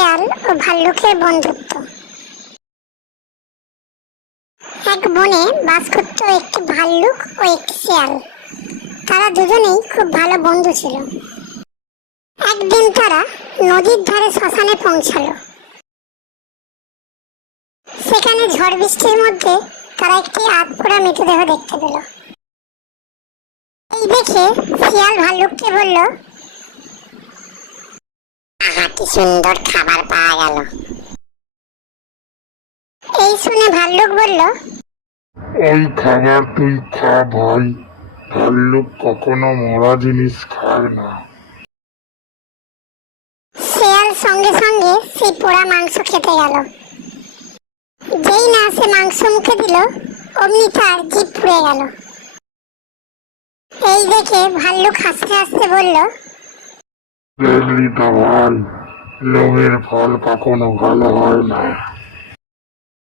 শেয়াল ও ভাল্লুকের বন্ধুত্ব। এক বনে বাস করত একটি ভাল্লুক ও একটি শেয়াল। তারা দুজনেই খুব ভালো বন্ধু ছিল। একদিন তারা নদীর ধারে শ্মশানে পৌঁছালো। সেখানে ঝড় বৃষ্টির মধ্যে তারা একটি আধপোড়া মৃতদেহ দেখতে পেল। এই দেখে শিয়াল ভাল্লুককে বলল, আহা, কি সুন্দর খাবার পাওয়া গেল। এই শুনে ভাল্লুক বলল, ওই খাবার তুই খা ভাই, ভাল্লুক কখনো মরা জিনিস খায় না। শিয়াল সঙ্গে সঙ্গে সেই পোড়া মাংস খেতে গেল। যেই না সে মাংস মুখে দিল, অমনি তার জিভ পুড়ে গেল। এই দেখে ভাল্লুক হাসতে হাসতে বলল, দেখলি তো ভাই, লোভের ফল কখনো ভালো হয় না।